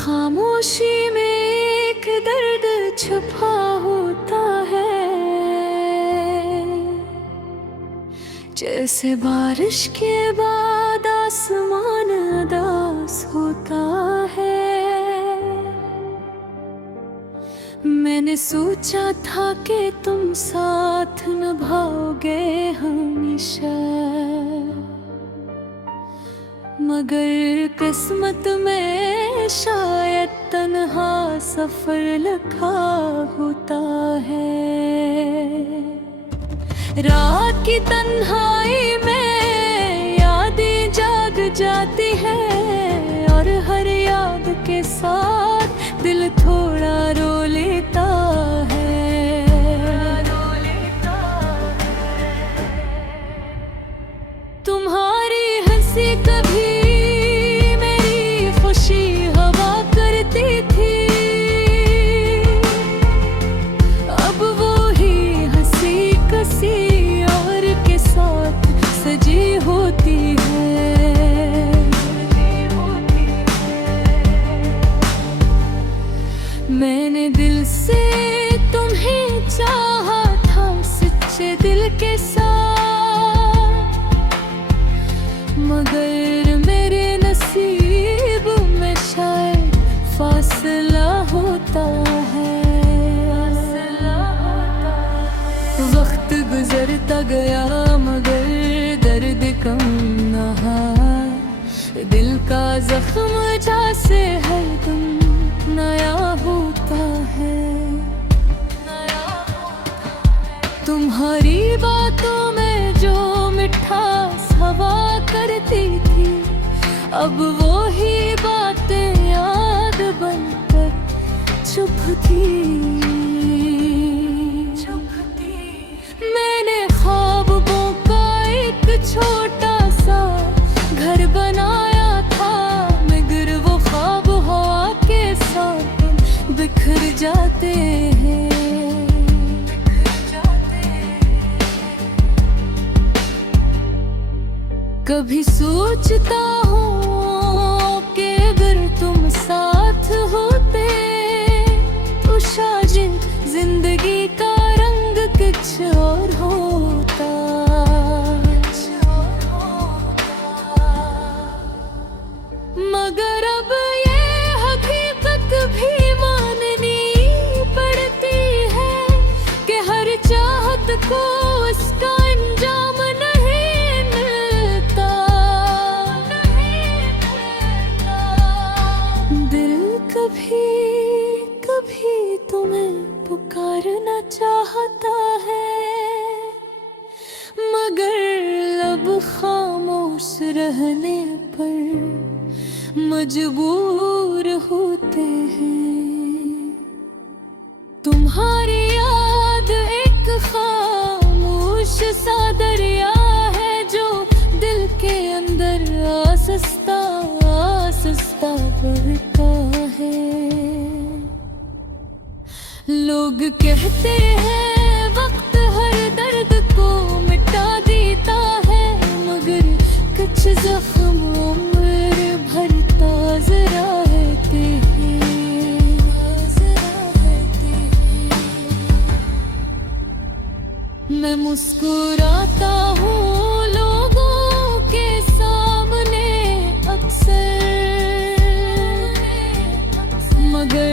खामोशी में एक दर्द छुपा होता है, जैसे बारिश के बाद आसमान उदास होता है। मैंने सोचा था कि तुम साथ निभाओगे हमेशा, मगर किस्मत में शायद तन्हा सफर लिखा होता है। रात की तन्हाई में यादें जाग जाती है, और हर याद के साथ दिल थोड़ा रो लेता है। तुम्हारी हंसी कभी मेरी खुशी हवा करती थी, अब वो ही हंसी किसी और के साथ सजी होती है। मैंने दिल से तुम्हें चाहा था, सच्चे दिल के साथ, मगर मेरे नसीब में शायद फासला होता है। वक्त गुजरता गया मगर दर्द कम न हुआ, दिल का जख्म जैसे हर दम नया होता है। तुम्हारी बातों में जो मिठास हवा करती थी, अब वो ही बातें याद बनकर चुभती। मैंने ख्वाबों का एक छोटा सा घर बनाया था, मगर वो ख्वाब हवा के साथ बिखर जाते हैं। कभी सोचता हूँ कि अगर तुम साथ होते तो शायद जिंदगी का रंग कुछ और होता। मगर अब ये हकीकत भी माननी पड़ती है कि हर चाहत को उसका अंजाम नहीं मिलता। दिल कभी कभी तुम्हें पुकारना चाहता है, मगर लब खामोश रहने पर मजबूर होते हैं। तुम्हारी याद एक खामोश सा दरिया है, जो दिल के अंदर आसस्ता आसस्ता बहता है। लोग कहते हैं वक्त हर दर्द को मिटा देता है, मगर कुछ जख्म उम्र भर ताज़ा रहते हैं। मैं मुस्कुराता हूँ लोगों के सामने अक्सर, मगर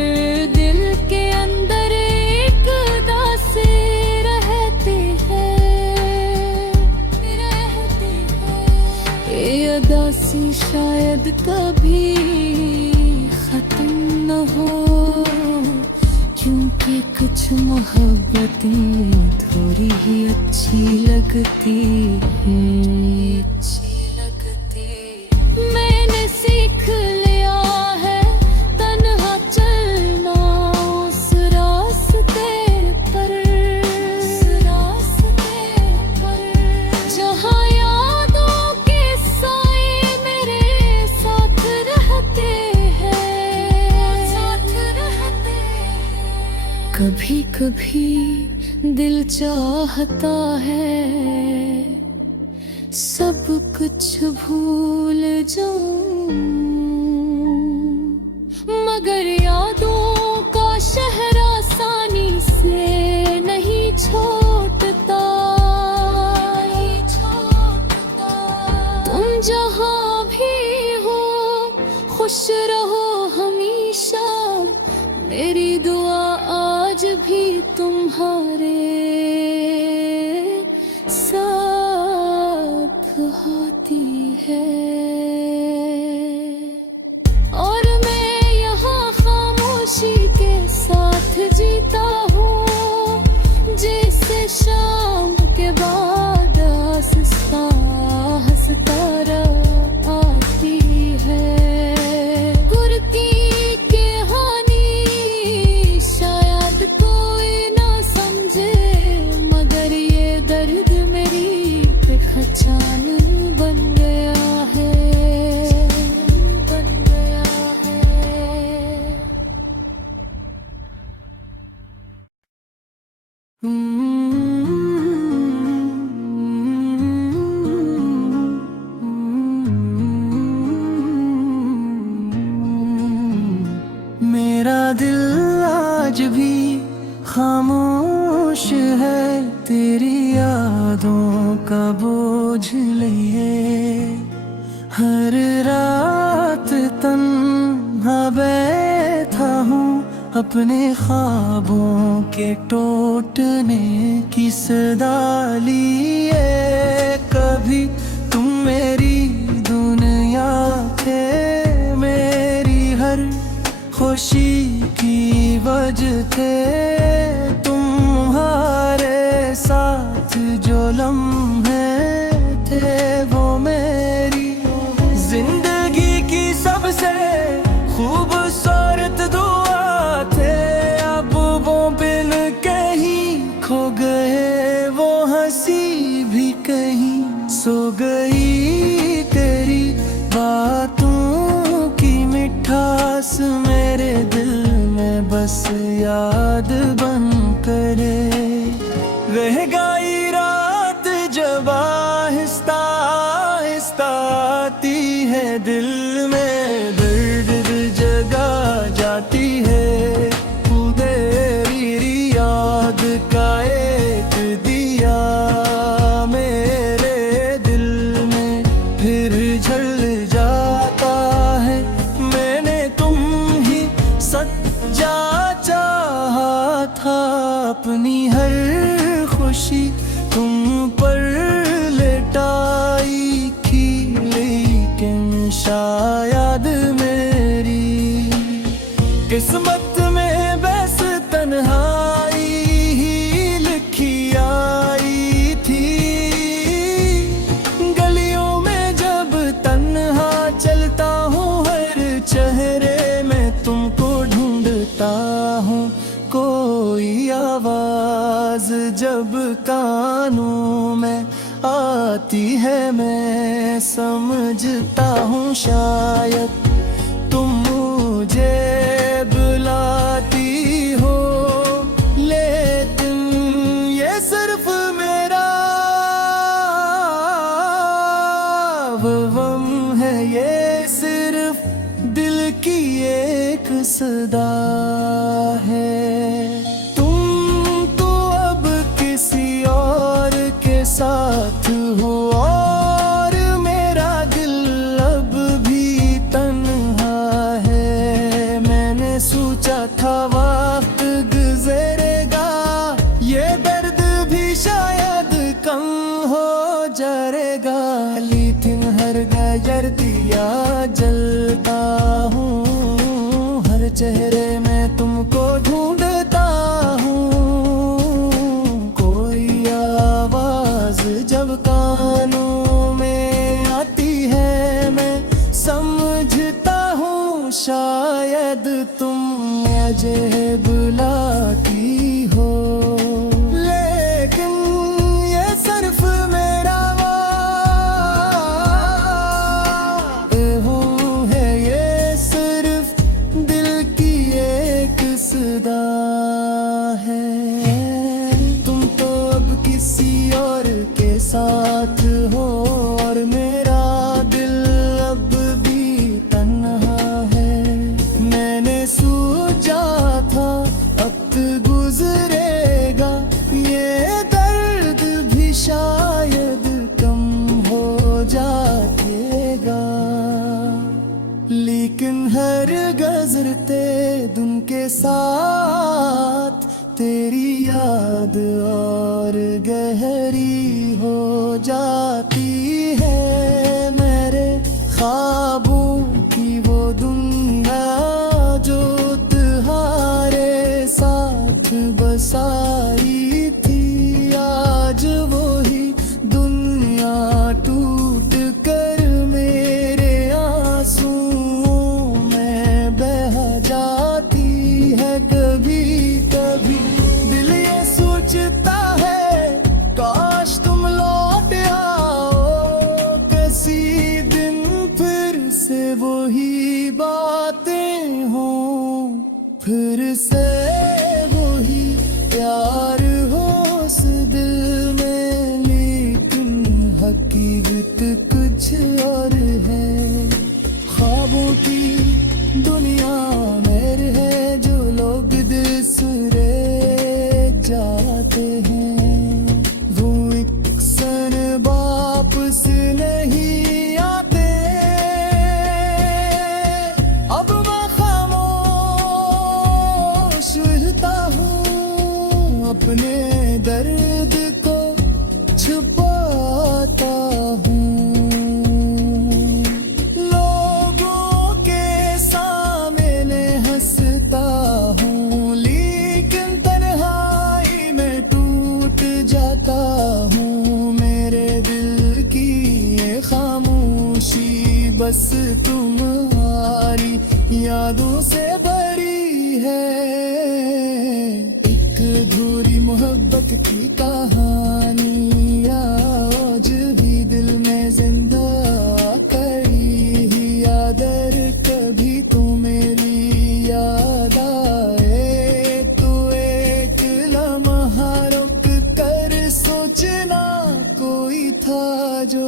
दिल के अंदर एक उदासी रहती है। ये उदासी शायद कभी खत्म न हो, क्योंकि कुछ मोहब्बतें थोड़ी ही अच्छी लगती हैं। मैंने सीख लिया है तन्हा चलना उस रास्ते पर, जहाँ यादों के साए मेरे साथ रहते हैं। कभी कभी दिल चाहता है सब कुछ भूल जाऊं, मगर यादों का शहर आसानी से नहीं छोड़ता। तुम जहाँ भी हो खुश रहो हमेशा, मेरी दुआ आज भी तुम्हारे साथ होती है। और मैं यहाँ खामोशी के साथ जीता हूँ, जैसे शाम के बाद आसमां हंसता आती है। गुर की कहानी शायद कोई ना समझे, मगर ये दर्द मेरी पहचान बन गया है, बन गया है। मेरा दिल आज भी खामोश है, तेरी यादों का बोझ लिए। हर रात तन्हा बैठा हूँ, अपने ख्वाबों के टूटने की सदा लिए। कभी तुम मेरी दुनिया थे, मेरी हर खुशी की वजह थे। तुम्हारे साथ जो लम्हे थे वो मेरी जिंदगी की सबसे खूबसूरत दुआ थे। अब वो बिन कहीं खो गए, वो हंसी भी कहीं सो गई। तेरी बातों की मिठास मेरे दिल में बस याद बन करे रह गई। रात जब आहिस्ता आहिस्ता आती है, दिल में दर्द जगा जाती है। तू तेरी याद का एक दिया मेरे दिल में फिर जल जाता है। मैंने तुम ही सच्चा चाहा था, अपनी हर खुशी तुम पर लटाई थी। लेकिन शायद मेरी किस्मत में बस तन्हाई ही लिखी आई थी। गलियों में जब तन्हा चलता हूँ, हर चेहरे में तुमको ढूंढता हूँ। कोई आवाज जब कानों में आती है, मैं समझता हूँ शायद तुम मुझे बुलाती हो। लेकिन ये सिर्फ मेरा वहम है, ये सिर्फ दिल की एक सदा है। तुम तो अब किसी और के साथ हो, और मेरा दिल अब भी तन्हा है। मैंने सोचा था वक्त गुजरेगा, ये दर्द भी शायद कम हो जाएगा। लेकिन हर गजर दिया जलता हूँ, हर चेहरे में तुमको ढूंढता हूँ। कोई आवाज जब कानों में आती है, मैं समझता हूँ शायद तुम मुझे बुलाती हो। लेकिन ये सिर्फ मेरा वहम है, ये सिर्फ दिल की एक सदा है। तुम तो अब किसी और के साथ हो, और मेरा दिल अब भी तन्हा है। मैंने साथ तेरी याद और गहरी हो जाती है। मेरे ख्वाबों की वो दुनिया जो तुम्हारे साथ बसाई थी, आज वही दुनिया टूट कर मेरे आंसुओं में बह जाती है। कभी कभी दिल ये सोचता है काश तुम लौट आओ किसी दिन, फिर से वही बातें हों, फिर से वही प्यार हो उस दिल में, लेकिन हकीकत कुछ और है। ख्वाबों की दुनिया में है जो लोग दूसरे जाते हैं, वो अक्सर वापस नहीं आते। अब मैं खामोश रहता हूँ, अपने दर्द को छुपाता हूँ। लोगों के सामने हंसता हूँ, लेकिन तन्हाई में टूट जाता हूँ। मेरे दिल की ये खामोशी बस तुम्हारी यादों से भरी है। एक अधूरी मोहब्बत की कहानी आज भी दिल में जिंदा करी ही, अगर कभी तो मेरी याद आए तो एक लम्हा रुक कर सोचना, कोई था जो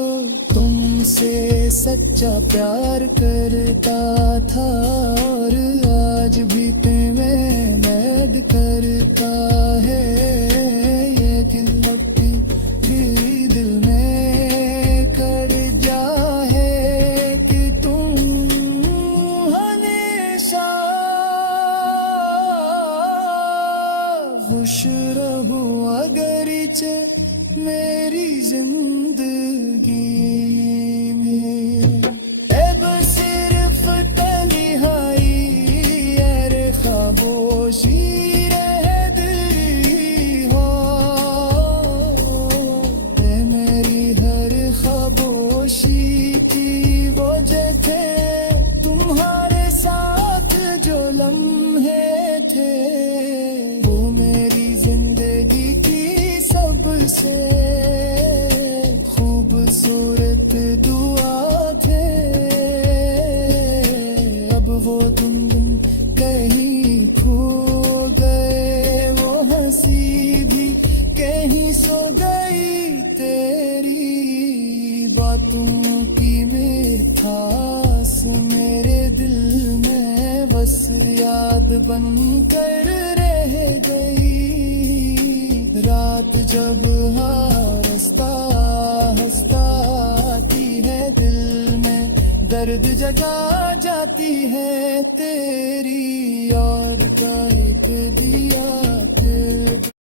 तुमसे सच्चा प्यार करता था, और आज भी तुम्हें मैड करता है। ये खिलती दिल में कर जाए कि तुम हमेशा खुश रहो अगरचे मेरी जिंदगी में। अब सिर्फ तन्हाई और खामोशी रह गई हो, ये मेरी हर खामोशी की वजह थे तुम्हारे साथ जो लम्हे थे, वो मेरी जिंदगी की सबसे खूबसूरत दुआ थे। अब वो तुम कहीं खो गए, वो हंसी भी कहीं सो गई। तेरी बातों की मिठास मेरे दिल में बस याद बन कर रह गई। रात जब हंसता हंसता आती है, दिल में दर्द जगा जाती है। तेरी याद का एक दिया